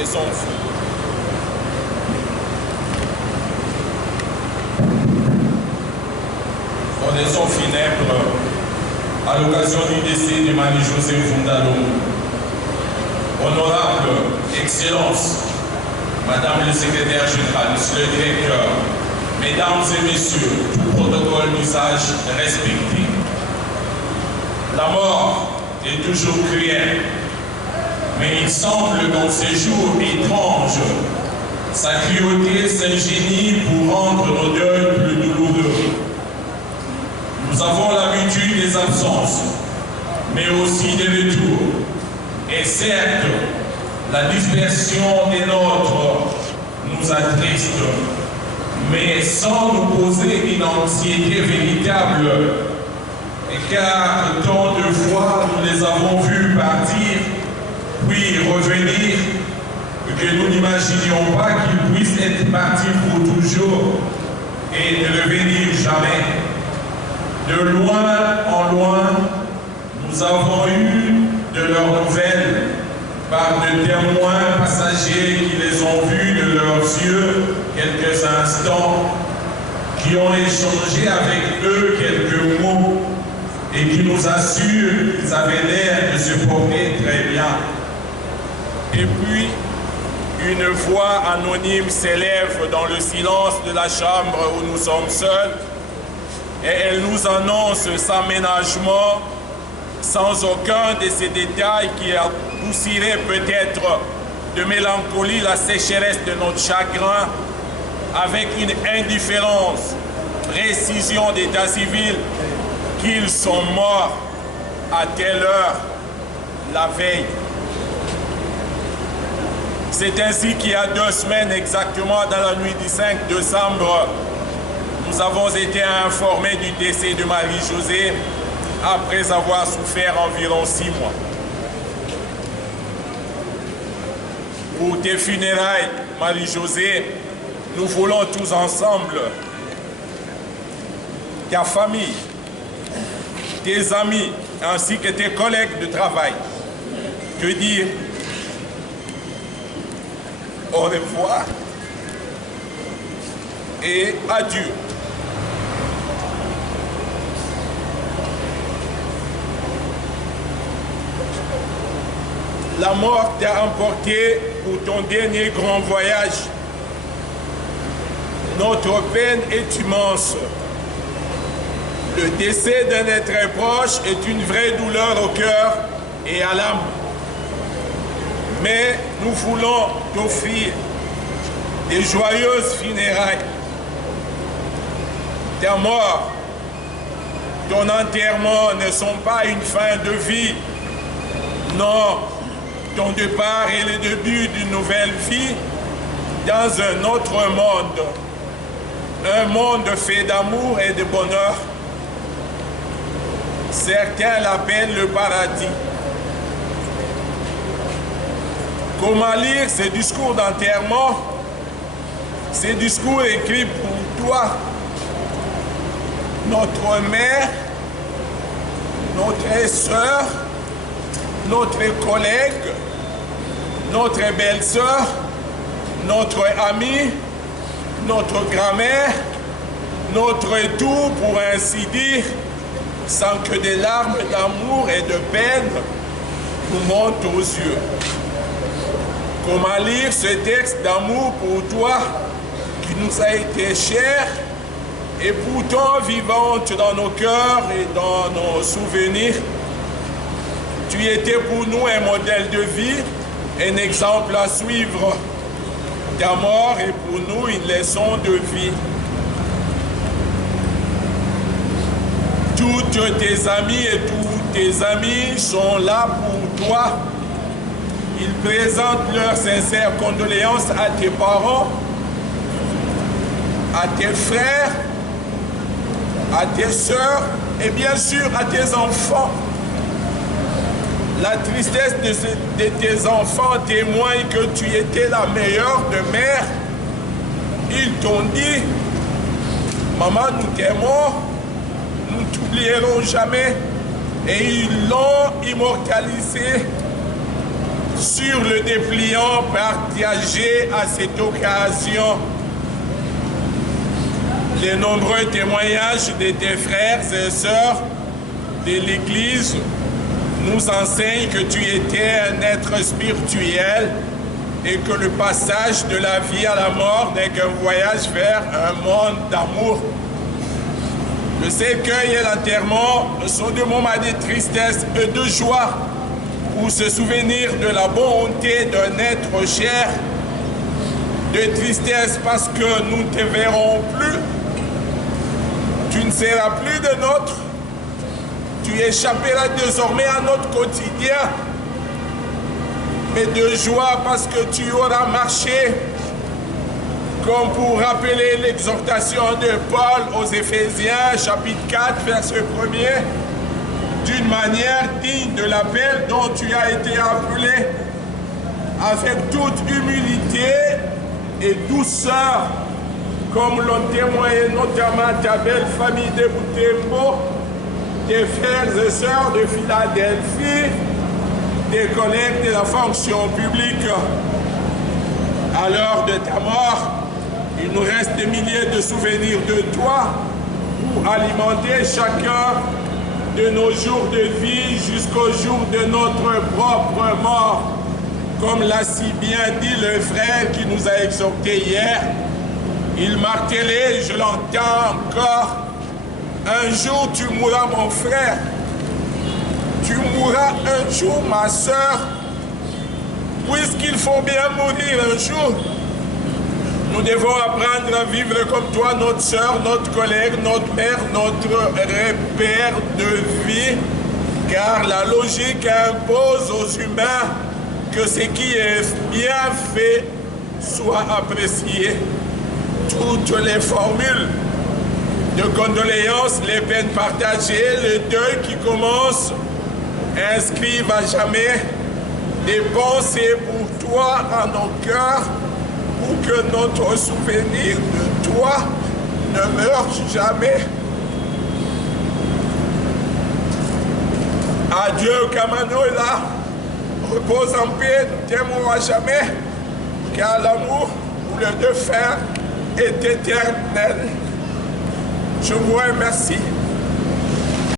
enfants. Oraison funèbre à l'occasion du décès de Marie-Josée Fundalou. Honorable Excellence, Madame le secrétaire général, Monsieur le directeur, Mesdames et Messieurs, tout protocole d'usage respecté. La mort est toujours cruelle, mais il semble qu'en ces jours étranges, sa cruauté s'ingénie pour rendre nos deuils plus douloureux. Nous avons l'habitude des absences, mais aussi des retours. Et certes, la dispersion des nôtres nous attriste, mais sans nous poser une anxiété véritable, car tant de fois nous les avons vus partir, puis revenir, que nous n'imaginions pas qu'ils puissent être partis pour toujours et ne revenir jamais. De loin en loin, nous avons eu de leurs nouvelles par de témoins passagers qui les ont vus de leurs yeux quelques instants, qui ont échangé avec eux quelques mots et qui nous assurent qu'ils avaient l'air de se porter très bien. Et puis, une voix anonyme s'élève dans le silence de la chambre où nous sommes seuls et elle nous annonce sa ménagement sans aucun de ces détails qui adouciraient peut-être de mélancolie la sécheresse de notre chagrin avec une indifférence, précision d'état civil qu'ils sont morts à telle heure la veille. C'est ainsi qu'il y a 2 semaines exactement, dans la nuit du 5 décembre, nous avons été informés du décès de Marie-Josée après avoir souffert environ 6 mois. Pour tes funérailles, Marie-Josée, nous voulons tous ensemble, ta famille, tes amis, ainsi que tes collègues de travail, te dire au revoir et adieu. La mort t'a emporté pour ton dernier grand voyage. Notre peine est immense. Le décès d'un être proche est une vraie douleur au cœur et à l'âme. Mais nous voulons t'offrir des joyeuses funérailles. Ta mort, ton enterrement ne sont pas une fin de vie. Non, ton départ est le début d'une nouvelle vie dans un autre monde. Un monde fait d'amour et de bonheur. Certains l'appellent le paradis. Comment lire ces discours d'enterrement, ces discours écrits pour toi, notre mère, notre sœur, notre collègue, notre belle-sœur, notre amie, notre grand-mère, notre tout, pour ainsi dire, sans que des larmes d'amour et de peine nous montent aux yeux. Comment lire ce texte d'amour pour toi qui nous a été cher et pourtant vivante dans nos cœurs et dans nos souvenirs? Tu étais pour nous un modèle de vie, un exemple à suivre. Ta mort est pour nous une leçon de vie. Toutes tes amies et tous tes amis sont là pour toi. Ils présentent leurs sincères condoléances à tes parents, à tes frères, à tes sœurs et bien sûr à tes enfants. La tristesse de tes enfants témoigne que tu étais la meilleure de mères. Ils t'ont dit, maman, nous t'aimons, nous ne t'oublierons jamais. Et ils l'ont immortalisé sur le dépliant partagé à cette occasion. Les nombreux témoignages de tes frères et sœurs de l'Église nous enseignent que tu étais un être spirituel et que le passage de la vie à la mort n'est qu'un voyage vers un monde d'amour. Le cercueil et l'enterrement sont des moments de tristesse et de joie pour se souvenir de la bonté d'un être cher, de tristesse parce que nous ne te verrons plus. Tu ne seras plus de nôtre. Tu échapperas désormais à notre quotidien. Mais de joie parce que tu auras marché, comme pour rappeler l'exhortation de Paul aux Éphésiens, chapitre 4, verset 1er, d'une manière digne de l'appel dont tu as été appelé, avec toute humilité et douceur, comme l'ont témoigné notamment ta belle famille de Butembo, tes frères et sœurs de Philadelphie, des collègues de la fonction publique. À l'heure de ta mort, il nous reste des milliers de souvenirs de toi pour alimenter chacun de nos jours de vie jusqu'au jour de notre propre mort. Comme l'a si bien dit le frère qui nous a exhortés hier, il martelait, je l'entends encore, un jour tu mourras mon frère, tu mourras un jour ma soeur, puisqu'il faut bien mourir un jour. Nous devons apprendre à vivre comme toi, notre soeur, notre collègue, notre mère, notre repère de vie, car la logique impose aux humains que ce qui est bien fait soit apprécié. Toutes les formules de condoléances, les peines partagées, le deuil qui commence, inscrivent à jamais des pensées pour toi en nos cœurs, pour que notre souvenir de toi ne meure jamais. Adieu Kamanoela, repose en paix, nous t'aimerons à jamais, car l'amour pour les deux frères est éternel. Je vous remercie.